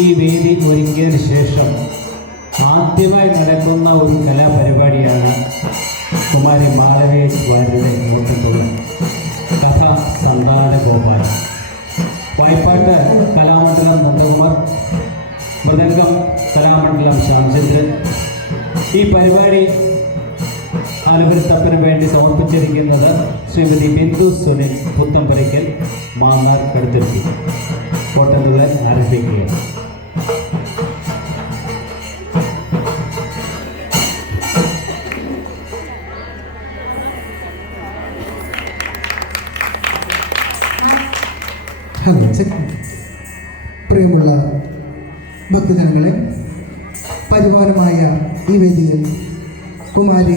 ഈ വേദി ഒരുക്കിയതിന് ശേഷം ആദ്യമായി നടക്കുന്ന ഒരു കലാപരിപാടിയാണ് കുമാരി മാളവി വാര്യരുടെ നേതൃത്വത്തിലുള്ള കഥ സന്താന ഗോപാലം. വായ്പാട്ട് കലാമണ്ഡലം നന്ദകുമാർ, മൃദംഗം കലാമണ്ഡലം ശ്യാംചന്ദ്രൻ. ഈ പരിപാടി അനുഗ്രഹത്തപ്പന് വേണ്ടി സമർപ്പിച്ചിരിക്കുന്നത് ശ്രീമതി ബിന്ദു സുനിൽ പുത്തമ്പരയ്ക്കൽ, മാന്നാർ കടുത്തുരുത്തി. കോട്ടത്തുള്ള ആരംഭിക്കുക. പ്രിയമുള്ള ഭക്തജനങ്ങളെ, പരിപാലമായ ഈ വേദിയിൽ കുമാരി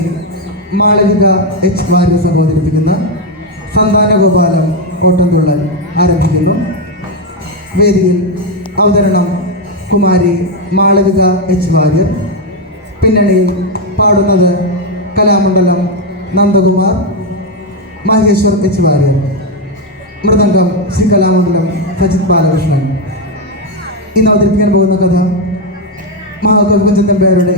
മാളവിക എച്ച് വാര്യർ അവതരിപ്പിക്കുന്ന സന്താന ഗോപാലം ഓട്ടംതുള്ളൽ ആരംഭിക്കുന്നു. വേദിയിൽ അവതരണം കുമാരി മാളവിക എച്ച് വാര്യർ. പിന്നണിയിൽ പാടുന്നത് കലാമണ്ഡലം നന്ദകുമാർ, മഹേശ്വർ എച്ച് വാര്യർ. മൃദംഗം ശ്രീ കലാമണ്ഡലം സജിത് ബാലകൃഷ്ണൻ. ഇന്ന് അവതരിപ്പിക്കാൻ പോകുന്ന കഥ മഹാകവി കുഞ്ചൻ നമ്പ്യാരുടെ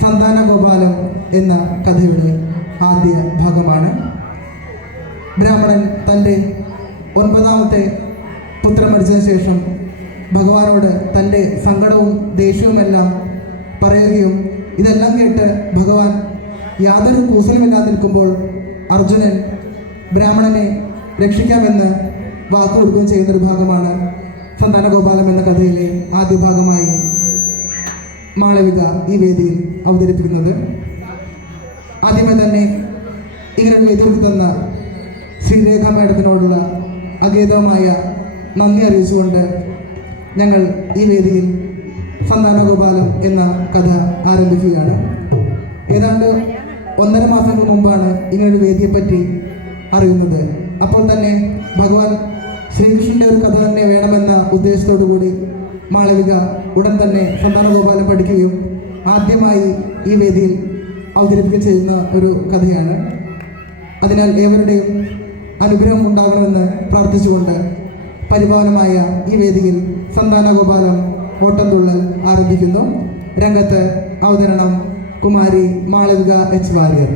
സന്താന ഗോപാലം എന്ന കഥയുടെ ആദ്യ ഭാഗമാണ്. ബ്രാഹ്മണൻ തൻ്റെ 9ാമത്തെ പുത്രൻ മരിച്ചതിന് ശേഷം ഭഗവാനോട് തൻ്റെ സങ്കടവും ദേഷ്യവുമെല്ലാം പറയുകയും ഇതെല്ലാം കേട്ട് ഭഗവാൻ യാതൊരു കൂസലുമില്ലാതെ നിൽക്കുമ്പോൾ അർജുനൻ ബ്രാഹ്മണനെ രക്ഷിക്കാമെന്ന് വാക്കു കൊടുക്കുകയും ചെയ്യുന്നൊരു ഭാഗമാണ് സന്താന ഗോപാലം എന്ന കഥയിലെ ആദ്യ ഭാഗമായി മാളവിക ഈ വേദിയിൽ അവതരിപ്പിക്കുന്നത്. ആദ്യമേ തന്നെ ഇങ്ങനെ വേദി ഒരുക്കി തന്ന ശ്രീരേഖ മേഡത്തിനോടുള്ള അഗേതമായ നന്ദി അറിയിച്ചുകൊണ്ട് ഞങ്ങൾ ഈ വേദിയിൽ സന്താന ഗോപാലം എന്ന കഥ ആരംഭിക്കുകയാണ്. ഏതാണ്ട് 1.5 മാസങ്ങൾക്ക് മുമ്പാണ് ഇങ്ങനൊരു വേദിയെപ്പറ്റി അറിയുന്നത്. അപ്പോൾ തന്നെ ഭഗവാൻ ശ്രീകൃഷ്ണൻ്റെ ഒരു കഥ തന്നെ വേണമെന്ന ഉദ്ദേശത്തോടു കൂടി മാളവിക ഉടൻ തന്നെ സന്താന ഗോപാലം പഠിക്കുകയും ആദ്യമായി ഈ വേദിയിൽ അവതരിപ്പിക്കുകയും ചെയ്യുന്ന ഒരു കഥയാണ്. അതിനാൽ ഏവരുടെയും അനുഗ്രഹം ഉണ്ടാകണമെന്ന് പ്രാർത്ഥിച്ചുകൊണ്ട് പരിപാവനമായ ഈ വേദിയിൽ സന്താന ഗോപാലം ഓട്ടംതുള്ളൽ ആരംഭിക്കുന്നു. രംഗത്ത് അവതരണം കുമാരി മാളവിക എച്ച് വാര്യർ.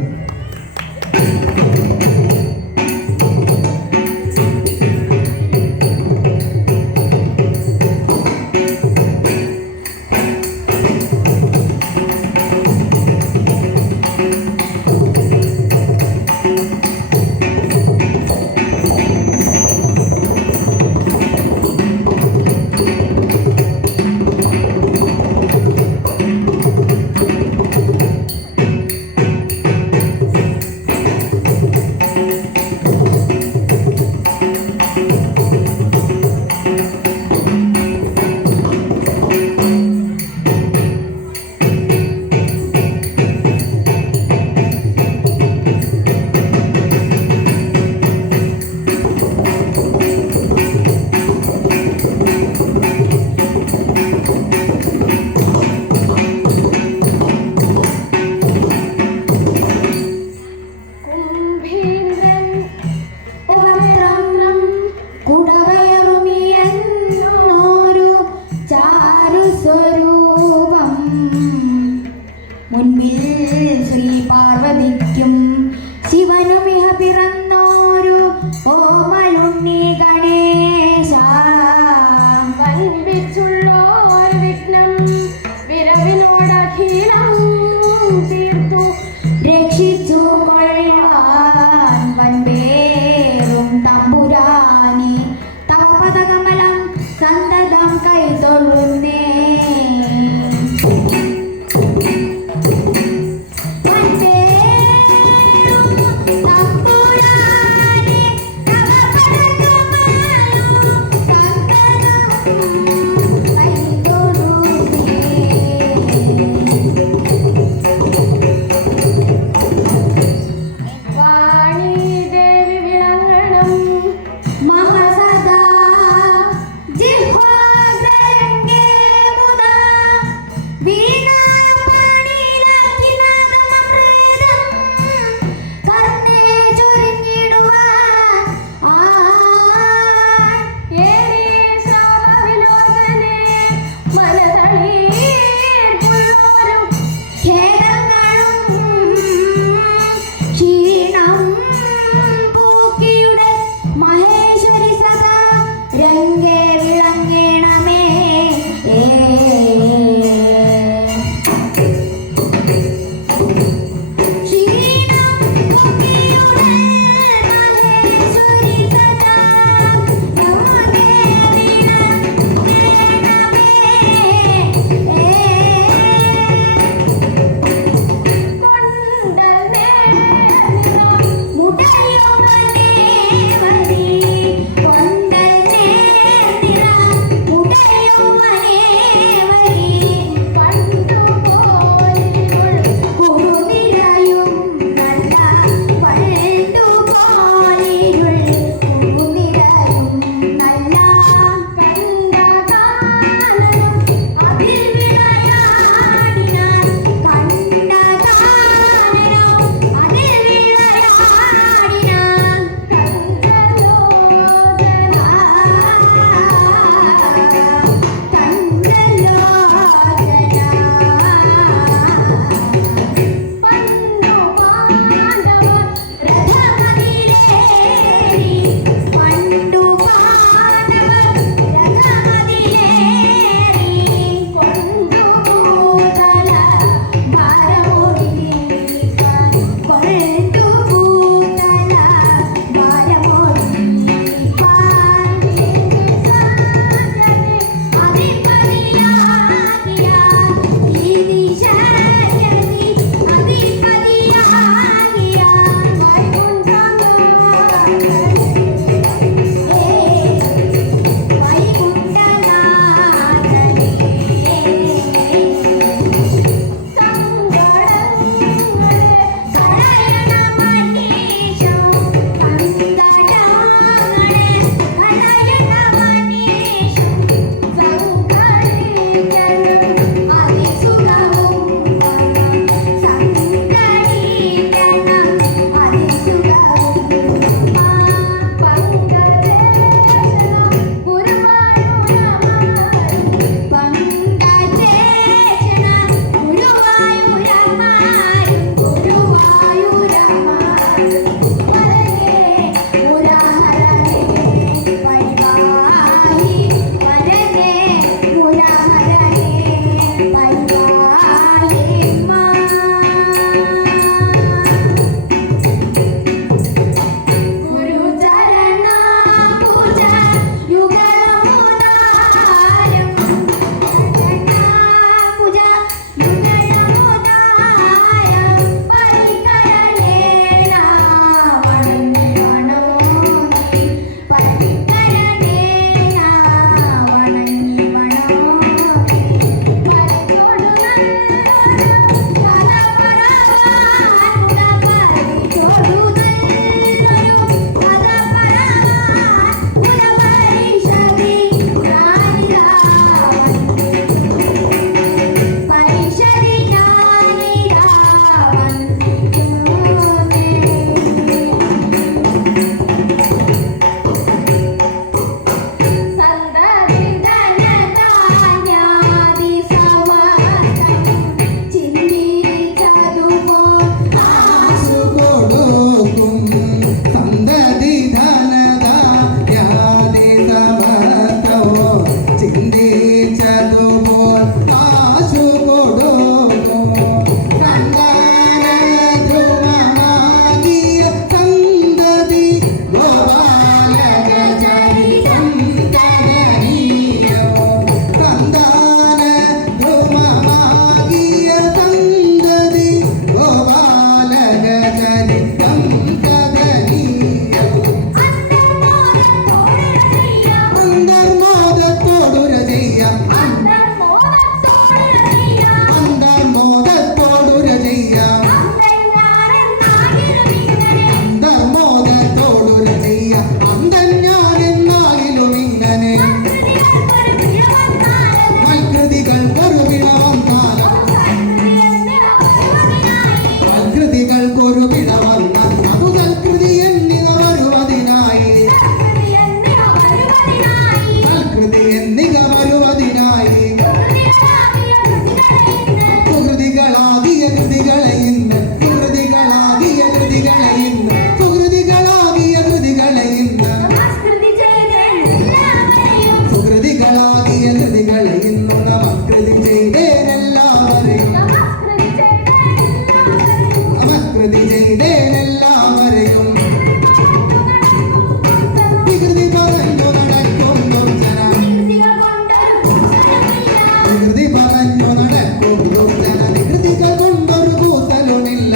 വികൃതി പറഞ്ഞു നടക്കും ദുർജന വികൃതികൾ കൊണ്ടൊരു കൂത്തലുമില്ല.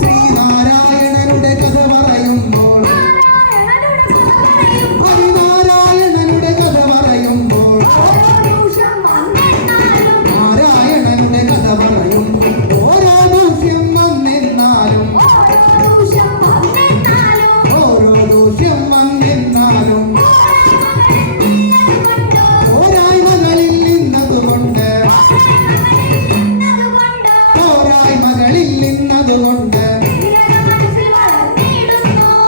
ശ്രീനാരായണനുടെ കഥ പറയുമ്പോൾ ഹരിനാരായണനുടെ കഥ പറയുമ്പോൾ നാരായണനുടെ കഥ പറയുമ്പോൾ ഓരോ ദൂഷ്യം വന്നെന്നാലും ഓരോ ദൂഷ്യം വന്നെന്നാലും പോരായ്മകളിൽ നിന്നതുകൊണ്ട് പോരായ്മകളിൽ നിന്നതുകൊണ്ട്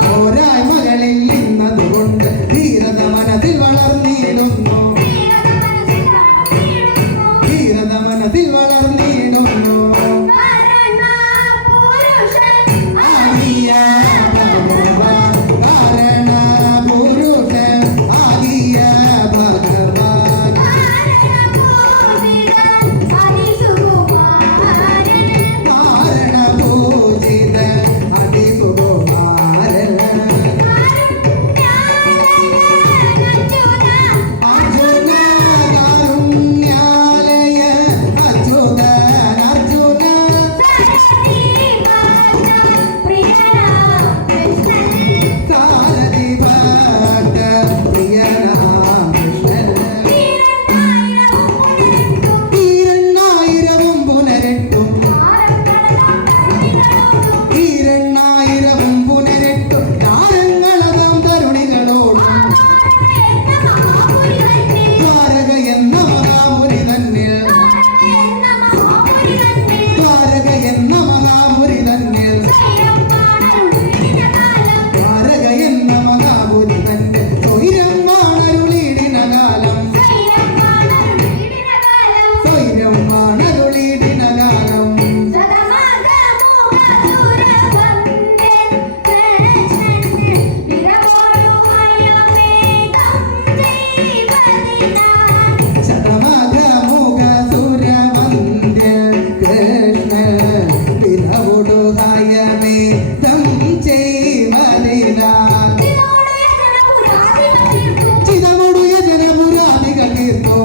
പോരായ്മകളിൽ നിന്നതുകൊണ്ട് ധീരത മനസ്സിൽ വളർന്നിടുന്നു ധീരത മനസ്സിൽ വളർന്നിടുന്നു. ആകിയ ഭഗവാൻ കാരണപുരുഷൻ ആകിയ ഭഗവാൻ കാരണപൂജിത അതിസുകുമാരൻ അർജുന കാരുണ്യാലയ അച്യുതൻ അർജുന സാരഥി ഭക്ത പ്രിയനാം കൃഷ്ണൻ ഈരണ്ണായിരവും പുനരട്ടും ഈരണ്ണായിരവും പുനരട്ടും താരങ്ങളതാം തരുണികളോടും ദ്വാരക എന്ന മഹാപുരി തന്നിൽ ദ്വാരക എന്ന മഹാപുരി തന്നിൽ ദ്വാരക എന്ന മഹാപുരി തന്നിൽ സ്വൈരം വാണരുളിടിന കാലം സ്വൈരം വാണരുളിടിന കാലം ശതമകമുഖ സുരവന്ദ്യ കൃഷ്ണ വിരവുടു ഹയമേ ദം ചെയ്വലിനാൽ ചിതമുടുയ ജനപുരാധികൾ തീർത്തോ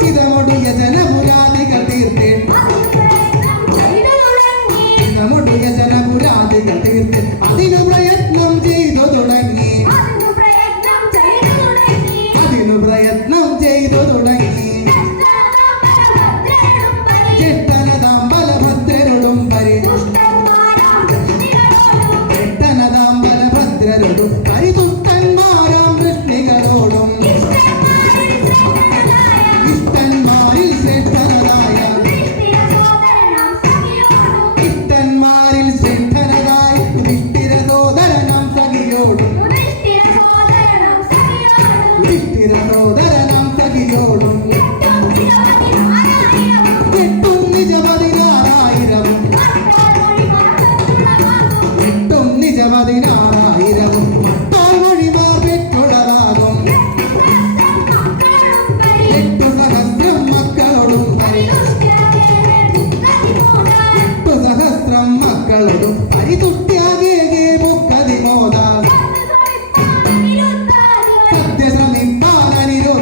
ചിതമുടുയ ജനപുരാധികൾ തീർത്തേ ചിതമുടുയ ജനപുരാധികൾ തീർത്തേ അതിനു പ്രയത്നം ചെയ്തു തുടങ്ങി അതിനു പ്രയത്നം ചെയ്തു തുടങ്ങി ചെട്ടനതാം ബലഭദ്രരോടും ചെട്ടനതാം ബലഭദ്രരോടും പരിതുഷ്ടന്മാരാം കൃഷ്ണികളോടും ഇഷ്ടന്മാരിൽ ശ്രേഷ്ഠനതായ ഇഷ്ടന്മാരിൽ ശ്രേഷ്ഠനതായ യുധിഷ്ഠിരസോദരനാം സഖിയോടും യുധിഷ്ഠിരസോദരനാം സഖിയോടും എട്ടും നിജപതിനായിരവും എട്ടും നിജപതിനായിരവും മട്ടാൽ മൊഴിമാർ പെറ്റുളവാകും 8 സഹസ്രം മക്കളോടും 8 സഹസ്രം മക്കളോടും പരിതുഷ്ട്യാകേകെ മുക്കതിമോദ സത്യസമിത്താനനിരോ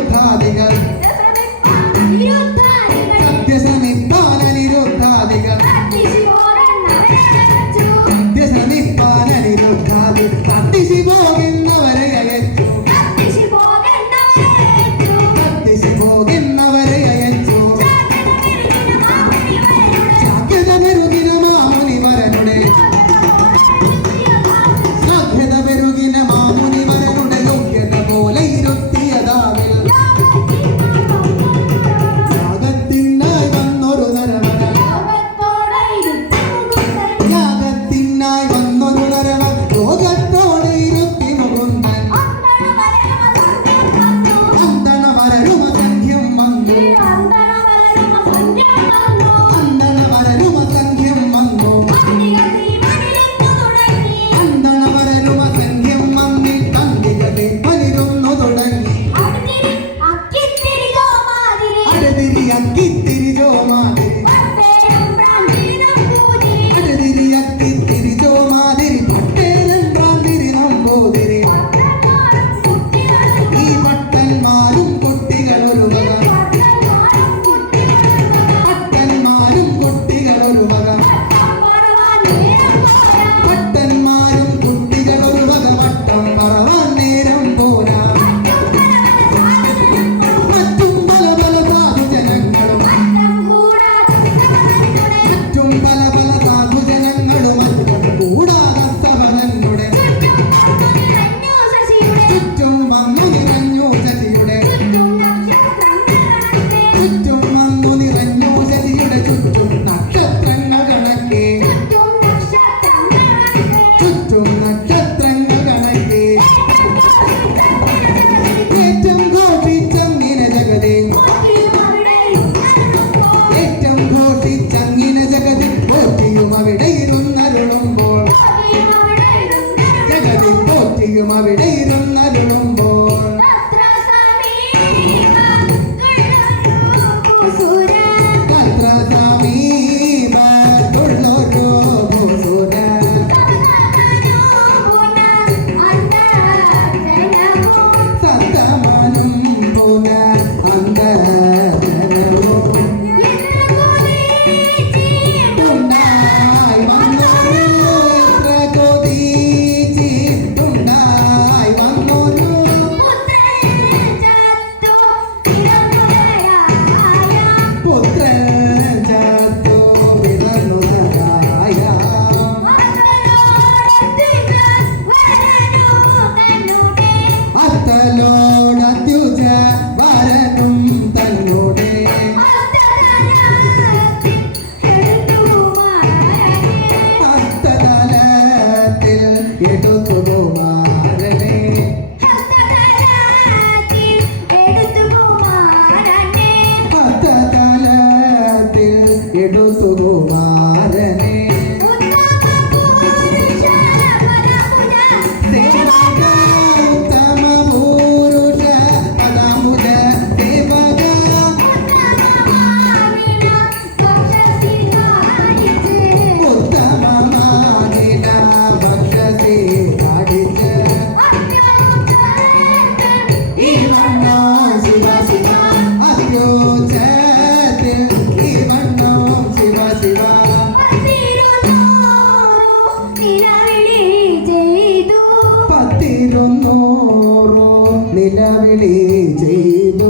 നിലവിളി ചെയ്തു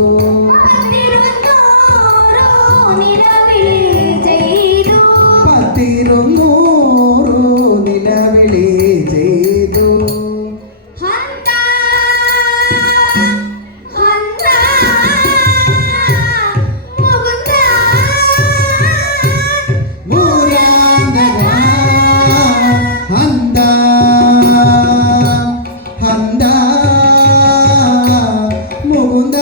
പത്തിരുന്നൂറു നിലവിളി ചെയ്തു മൂരാന്തര ഹന്ത ഹന്ത മുകുന്ദ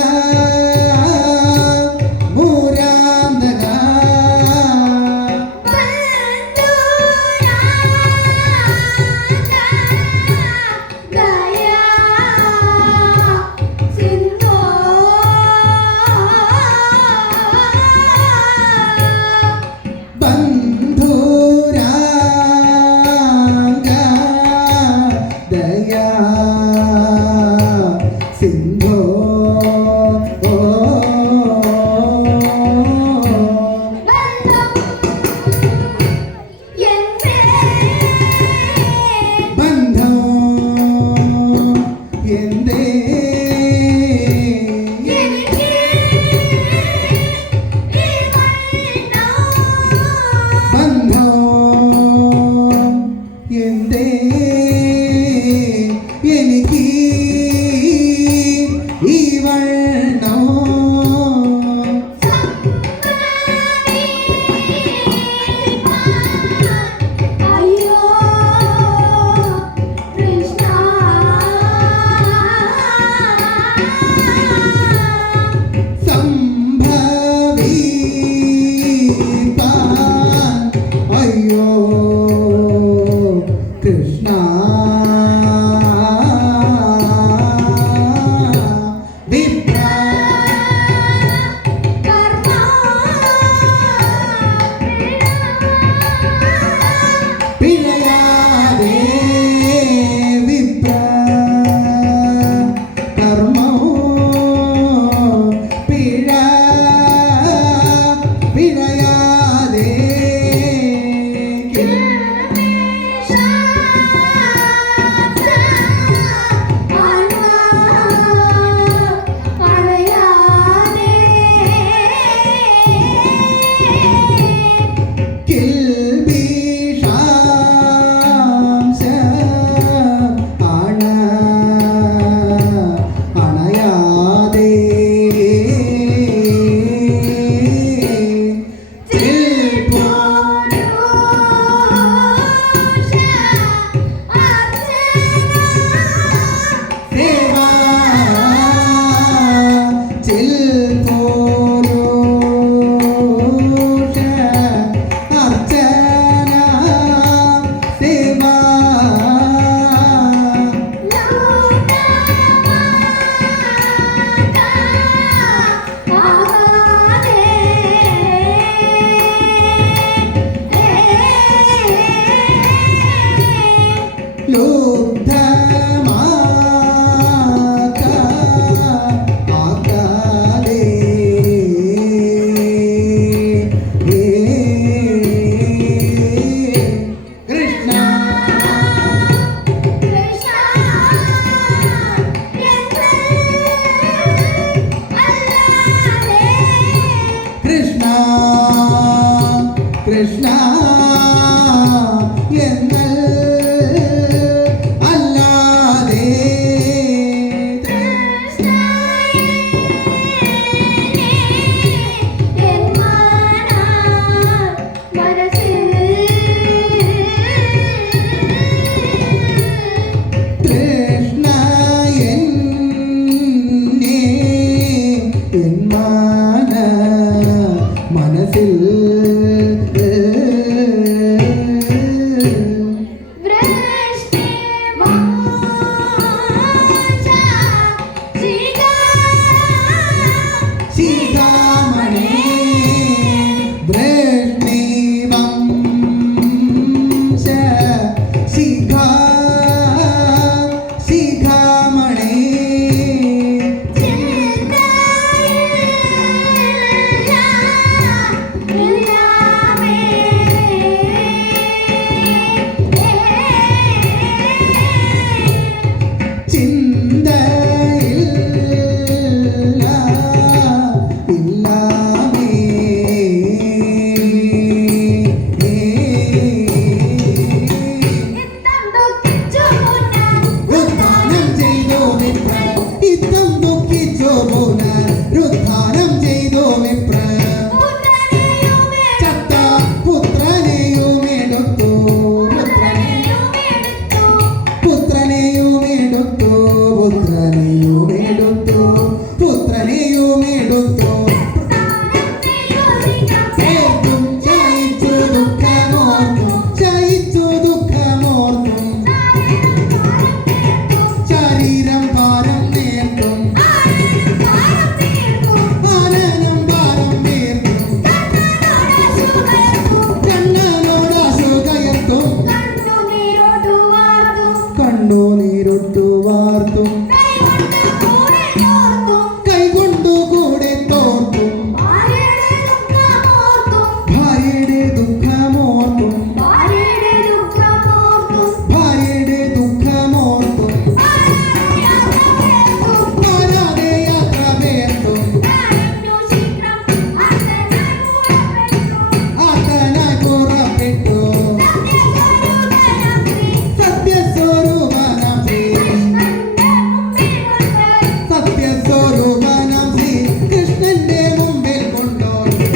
സ്വരൂപനാം ശ്രീ കൃഷ്ണന്റെ മുമ്പിൽ കൊണ്ടോയി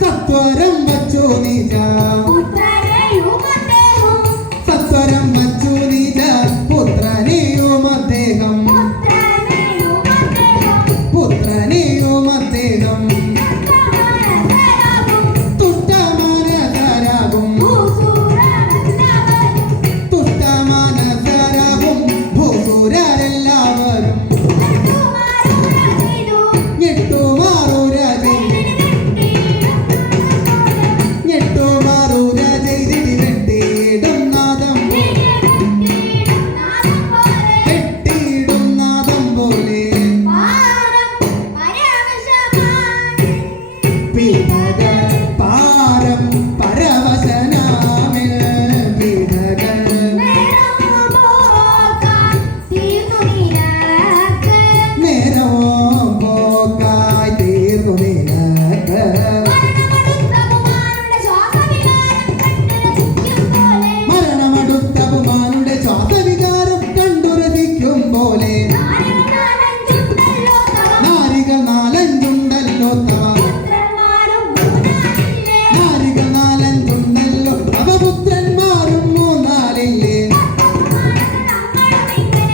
സത്വരം വച്ചു നീജ സത്വരം വച്ചു നീജ പുത്രനെയും അദ്ദേഹം പുത്രനെയും അദ്ദേഹം തുഷ്ടമാനസരാകും തുഷ്ടമാനസരാകും ഭൂസുരരെല്ലാവരും ഞെട്ടുമാറൂര ഞെട്ടുമാറൂര ചെയ്തിടി വെട്ടിയിടും നാദം വെട്ടിയിടും നാദം പോലെ പീഠകൾ പാരം പരവശനാമിൽ പീഠകൾ നേരമോ പോക്കായി തീർന്നു നിനക്ക് മരണമടുത്ത പുമാനുടെ ശ്വാസവികാരം കണ്ടു രസിക്കും പോലെ നാരികൾ നാലഞ്ചുണ്ടല്ലോ തവ നാരികൾ നാലഞ്ചുണ്ടല്ലോ തവ പുത്രന്മാരും മൂന്നാലില്ലേ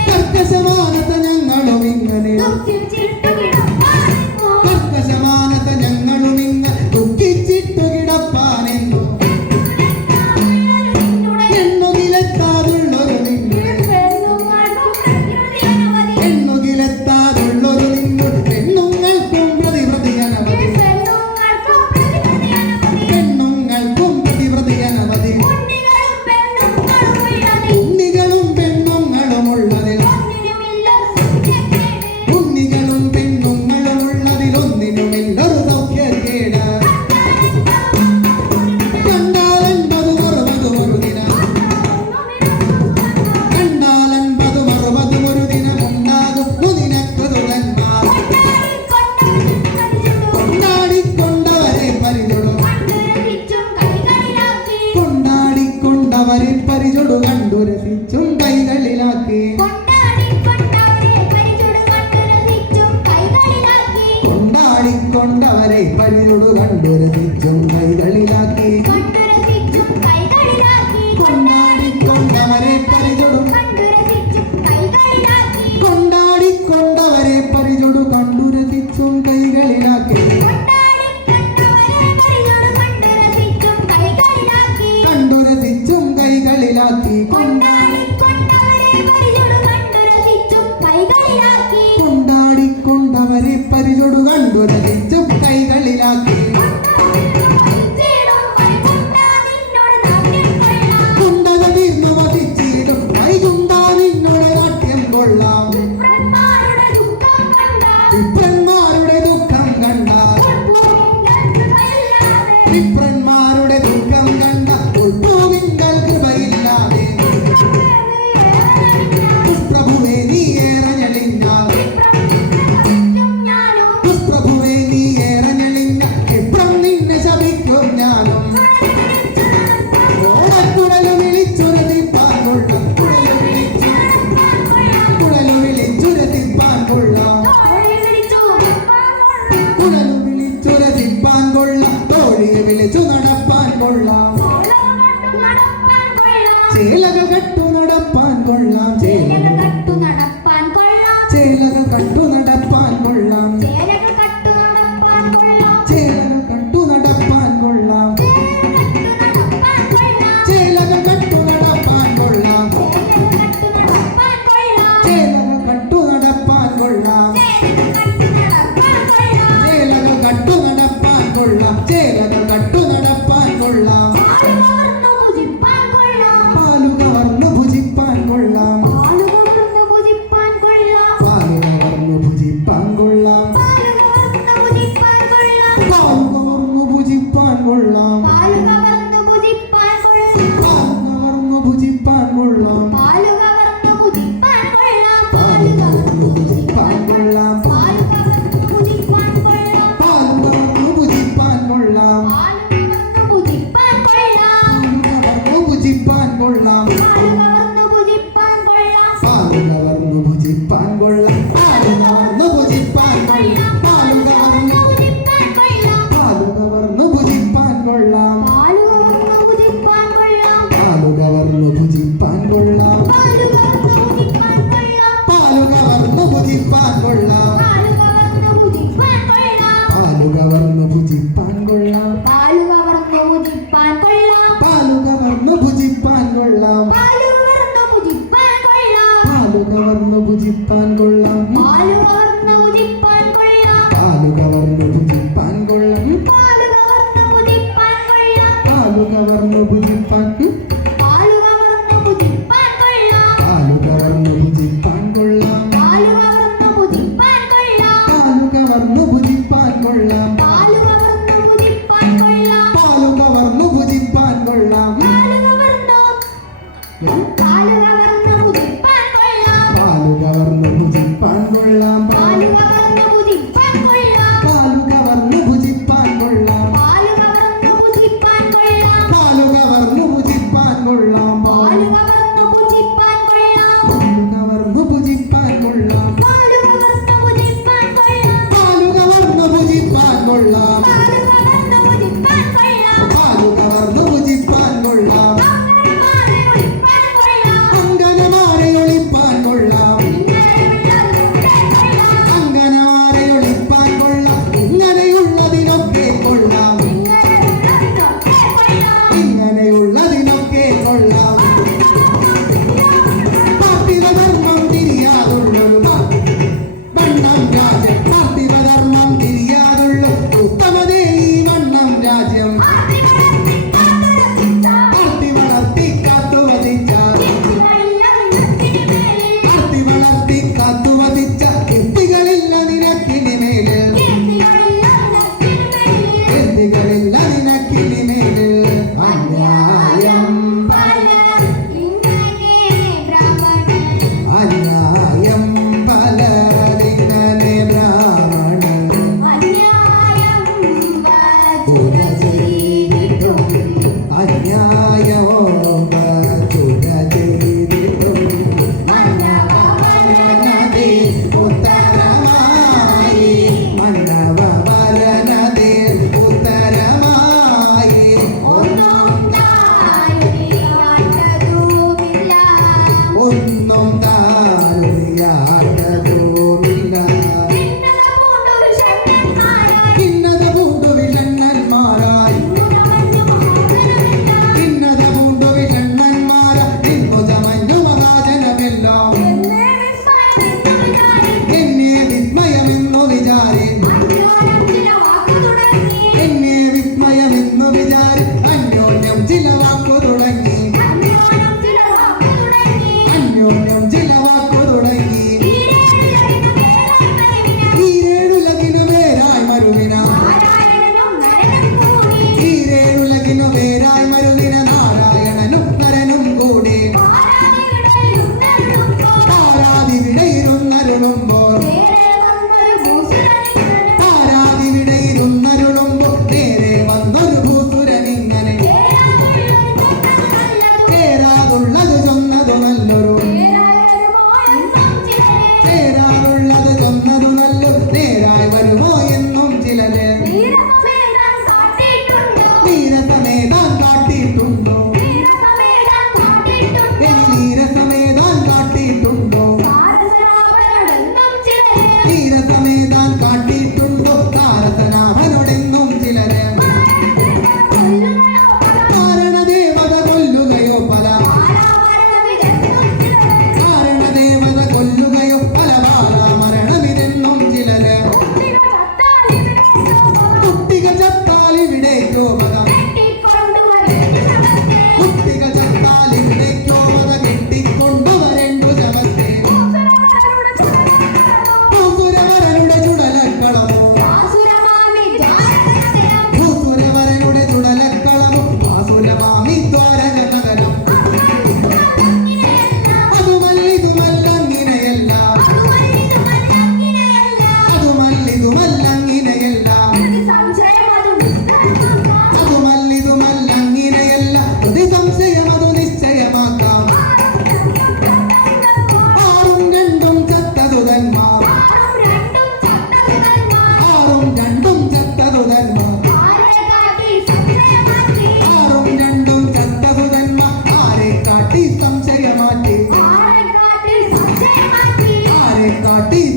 കർക്കശമാനത ഞങ്ങളും ഇങ്ങനെ കർക്കശമാനത ഞങ്ങളും ഇങ്ങനെ ദുഃഖിച്ചിട്ടു കിടപ്പാനെന്നു എണ്ണുകിലെത്താതുള്ളൊരു നിന്നു എണ്ണുകിലെത്താതുള്ളൊരു നിന്നു പെണ്ണുങ്ങൾക്കും പ്രതിവൃതി അനവധി പെണ്ണുങ്ങൾക്കും പ്രതിവൃതി അനവധി ഉണ്ണികളും പെണ്ണുങ്ങളും ഉള്ളതിൽ ഉണ്ണികളും പെണ്ണുങ്ങളും ഉള്ളതിൽ ഒന്നിനുമില്ലൊരു സൗഖ്യക്കേട് കണ്ടാലൻപതു മറുപതു ഒരു ദിനം കണ്ടാലൻപതു മറുപതു ഒരു ദിനം ഉണ്ടാകുന്നു നിനക്ക് തുലന്മാർ കൊണ്ടാടിക്കൊണ്ടവരെ പരിചൊടു കൊണ്ടാടിക്കൊണ്ടവരെ പരിചൊടു കണ്ടു രസിച്ചും കൈകളിലാക്കി കൊണ്ടാടിക്കൊണ്ടവരെ പരിചൊടു കണ്ടു രസിച്ചും കൈകളിലാക്കി കൊണ്ടാടിക്കൊണ്ടവരെ പരിചൊടു കൊണ്ടാടിക്കൊണ്ടവരെ പരിചൊടു കണ്ടു രസിച്ചും കൈകളിലാക്കി കണ്ടു രസിച്ചും കൈകളിലാക്കി കൊണ്ടാടിക്കൊണ്ടവരെ പരിചൊടു കണ്ടു രസിച്ചും കൈകളിലാക്കി കുണ്ടക തീർന്നു വസിച്ചിടും വൈകുണ്ടാ നിന്നോട് നാട്യം കൊള്ളാം വിപ്രന്മാരുടെ ദുഃഖം കണ്ട വിപ്രന്മാരുടെ ദുഃഖം കണ്ട ഉൾപ്പൂവിങ്കൽ കൃപയില്ലാതെ ദുഷ്പ്രഭുവേ നീ ഏറെ ഞെളിഞ്ഞാൽ ദുഷ്പ്രഭുവേ നീ ഏറെ ഞെളിഞ്ഞ വിപ്രം നിന്നെ ശപിക്കും ഞാനും കുടലു വിളിച്ചുരതിപ്പാൻ കൊള്ളാം കുടലു വിളിച്ചുരതിപ്പാൻ കൊള്ളാം കുടലു വിളിച്ചുരതിപ്പാൻ കൊള്ളാം തോഴിയെ വിളിച്ചു നടപ്പാൻ കൊള്ളാം ചേലകൾ കട്ടു നടപ്പാൻ കൊള്ളാം ചേലകൾ കട്ടു നടപ്പാൻ കൊള്ളാം ചേലകൾ കട്ടു നടപ്പാൻ കൊള്ളാം ചേലകൾ കട്ടു നടപ്പാൻ കൊള്ളാം ചേലകൾ കട്ടു നടപ്പാൻ കൊള്ളാം ചേലകൾ കട്ടു നടപ്പാൻ കൊള്ളാം ചേലകൾ കട്ടു നടപ്പാൻ കൊള്ളാം ചേലകൾ കട്ടു നടപ്പാൻ കൊള്ളാം പാലു കവർന്നു ഭുജിപ്പാൻ കൊള്ളാം പാലു കവർന്നു ഭുജിപ്പാൻ ഭുജിപ്പാൻ കൊള്ളാം പാലു കവർന്നു ഭുജിപ്പാൻ കൊള്ളാം പാലു കവർന്നു ഭുജിപ്പാൻ കൊള്ളാം പാലു കവർന്നു ഭുജിപ്പാൻ കൊള്ളാം പാലു കവർന്നു ഭുജിപ്പാൻ കൊള്ളാം പാലു കവർന്നു ഭുജിപ്പാൻ പാലു കവർന്നു ഭുജിപ്പാൻ കൊള്ളാം പാലു കവർന്നു ഭുജിപ്പാൻ കൊള്ളാം പാലു കവർന്നു ഭുജിപ്പാൻ കൊള്ളാം പാലു കവർന്നു ഭുജിപ്പാൻ കൊള്ളാം പാലു കവർന്നു ഭുജിപ്പാൻ കൊള്ളാം പാലു കവർന്നു ഭുജിപ്പാൻ കൊള്ളാം പാലു കവർന്നു ഭുജിപ്പാൻ കൊള്ളാം പാലു കവർന്നു ഭുജിപ്പാൻ കൊള്ളാം പാലു കവർന്നു ഭുജിപ്പാൻ കൊള്ളാം അങ്കനമാരെ ഒളിപ്പാൻ കൊള്ളാം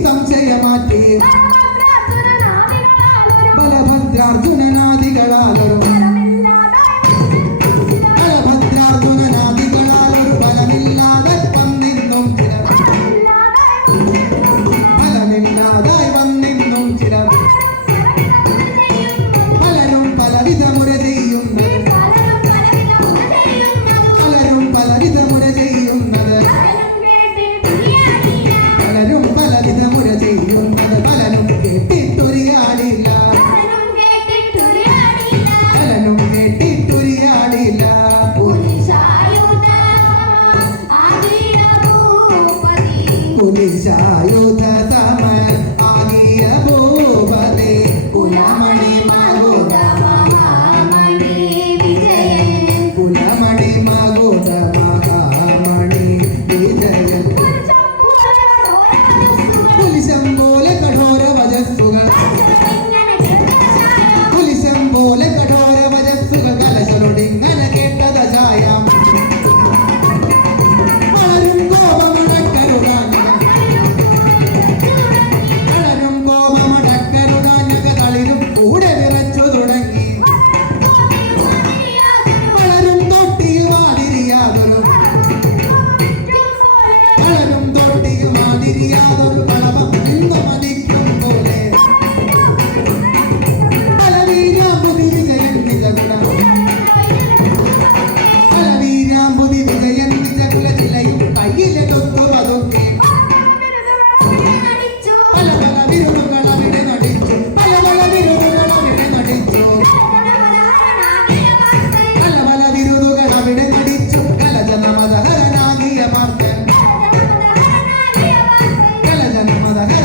സംശയമാറ്റി ബലഭദ്രാർജുനനാദികളാലൊരു ബലഭദ്രാർജുനനാദികളാലൊരു ബലമില്ലാതെ വന്നിന്നും ചിലർ ഫലമില്ലാതായി വന്നിന്നും ചിലർ പലരും പലവിധമുറ ചെയ്യുന്നത് പലരും പലവിധമുറ ചെയ്യുന്നത് പലരും പലവിധമുറ ചെയ്യുന്നത് പലരും കേട്ടിട്ടൊരിയാടില്ല പലരും കേട്ടിട്ടൊരിയാടില്ല കുലിശായുധ സമർ ആകിയ ഭൂപതി കുലമണി മകുട കുലമണി മകുട മഹാമണി വിജയൻ കുലിശം പോലെ കഠോര വജസ്സുകൾ കുലിശം പോലെ കഠോര വജസ്സുകൾ കലശലൊടിങ്ങനെ കേട്ട ദശായാം വളരും കോപമടക്കരുതാൻ വളരും കോപമടക്കരുതാഞ്ഞക തളിരും കൂടെ വിറച്ചു തുടങ്ങി വളരും തൊട്ടിയുമാതിരിയാതൊരു വളരും തൊട്ടിയുമാതിരിയാതൊരു വളവം നിന്നു മതിക്കും പോലെ ബലവീരാമ്പുതി വിജയൻ നിജകുലം ബലവീരാമ്പുതി വിജയൻ നിജകുല ചിലയും കയ്യിലെടുത്തു പതുക്കെ പല പല വിരുന്നുകൾ അവിടെ നടിച്ചു പല പല വിരുന്നുകൾ അവിടെ നടിച്ചു പല പല വിരുന്നുകൾ അവിടെ നടിച്ചു കലജനമതഹരനാകിയ പാർത്തൻ കലജനമതഹര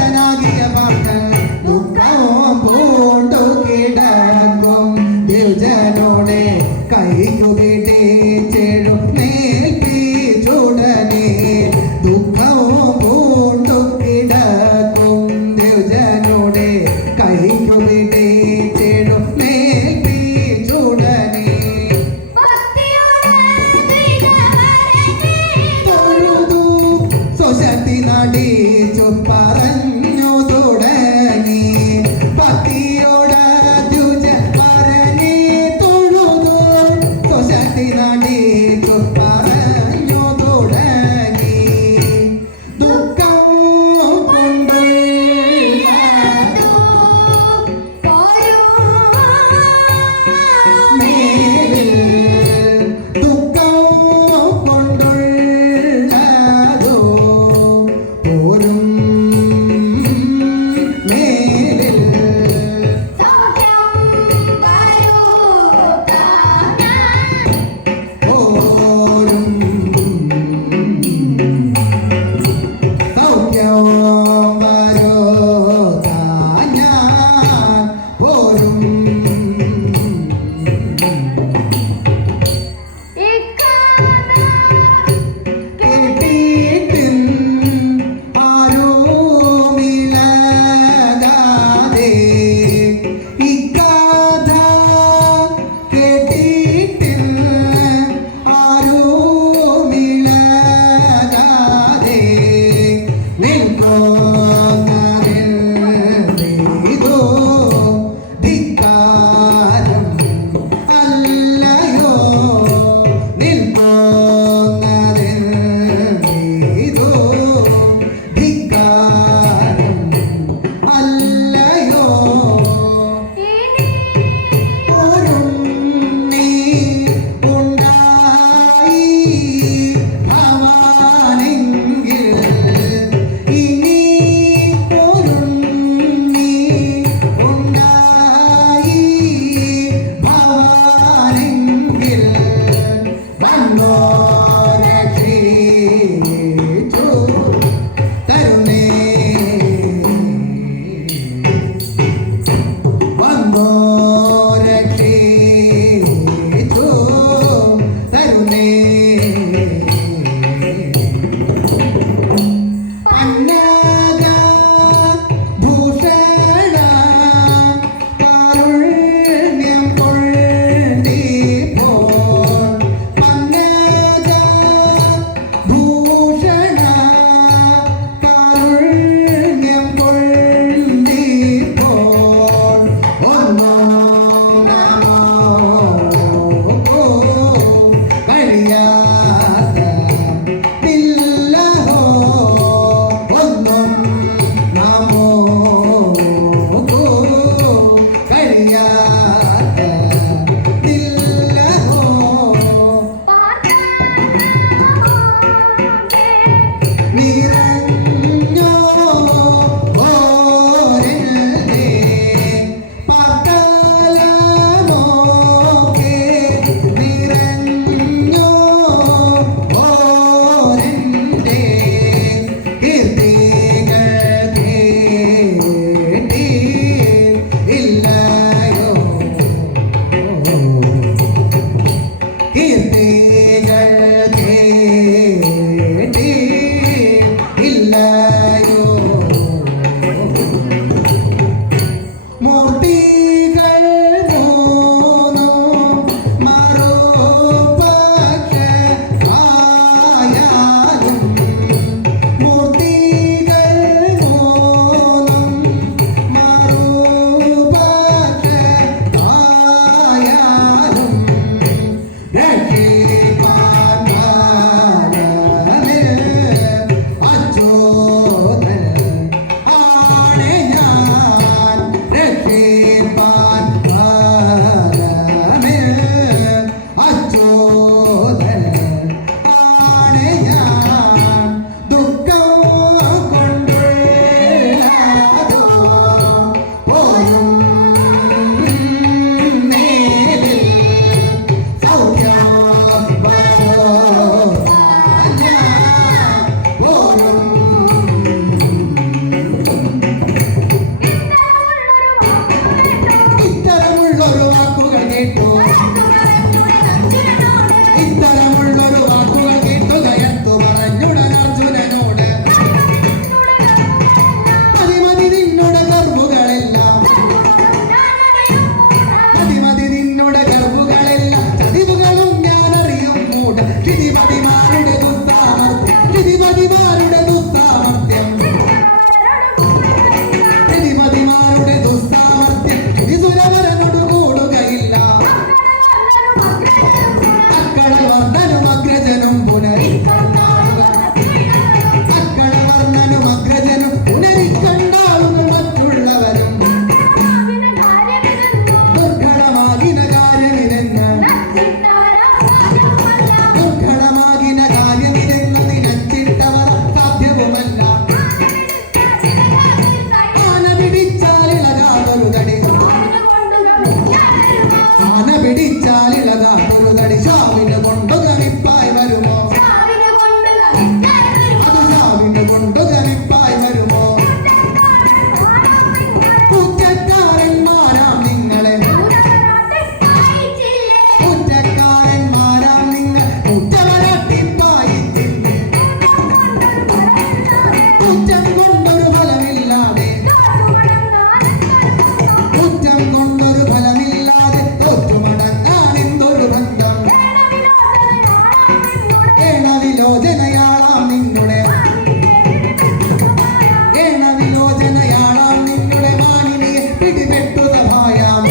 മോചനയാളാം നിങ്ങളുടെ മാനിനിയെ പിടിപെട്ടു സഹായാം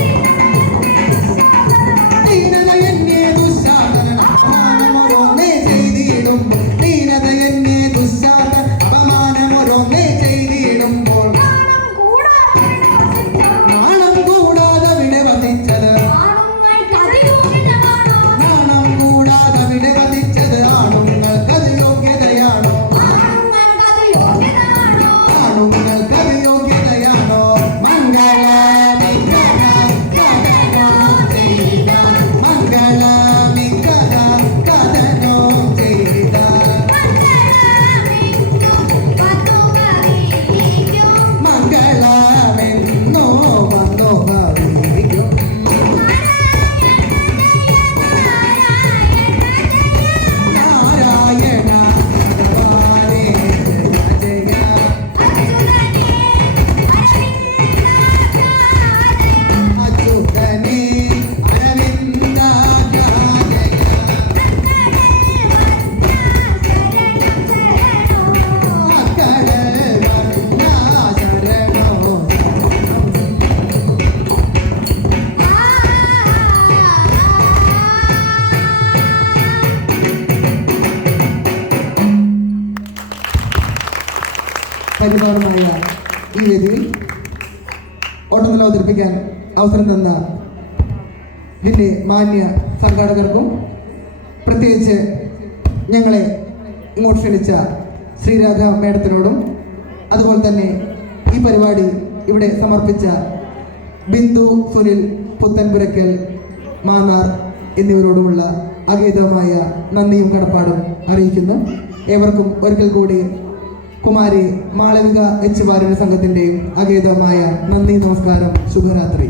ദീനത എന്നെ ദുശാസന അപമാനമൊരോന്നേ ചെയ്തിടുമ്പോൾ ദീനത എന്നെ ദുശാസന അപമാനമൊരോന്നേ ചെയ്തിടുമ്പോൾ നാണം കൂടാതെ വിടെ വധിച്ചത് നാണം കൂടാതെ വിടെ വധിച്ചത് ആണുങ്ങൾക്കത് യോഗ്യതയാണോ ആണുങ്ങൾക്കത് യോഗ്യതയാണോ കഥനോ ചെയ്ത മംഗളമെന്നോ വന്നോ ഭവിക്കും നാരായണ ഭഗവാനേ ജയ അച്യുതനേ അരവിന്ദായ അക്കടൽ വർണ്ണ ശരണോ പരിപാലനമായ ഈ വേദിയിൽ ഓട്ടത്തിൽ അവതരിപ്പിക്കാൻ അവസരം തന്ന ഇതിൻ്റെ മാന്യ സംഘാടകർക്കും പ്രത്യേകിച്ച് ഞങ്ങളെ ഇങ്ങോട്ട് ക്ഷണിച്ച ശ്രീരാധ മേഡത്തിനോടും അതുപോലെ തന്നെ ഈ പരിപാടി ഇവിടെ സമർപ്പിച്ച ബിന്ദു സുനിൽ പുത്തൻപുരക്കൽ മാന്നാർ എന്നിവരോടുമുള്ള അഗീതമായ നന്ദിയും കടപ്പാടും അറിയിക്കുന്നു. ഏവർക്കും ഒരിക്കൽ കൂടി കുമാരി മാളവിക എച്ച് വാര്യർ സംഘത്തിൻ്റെയും അഗീതമായ നന്ദി, നമസ്കാരം, ശുഭരാത്രി.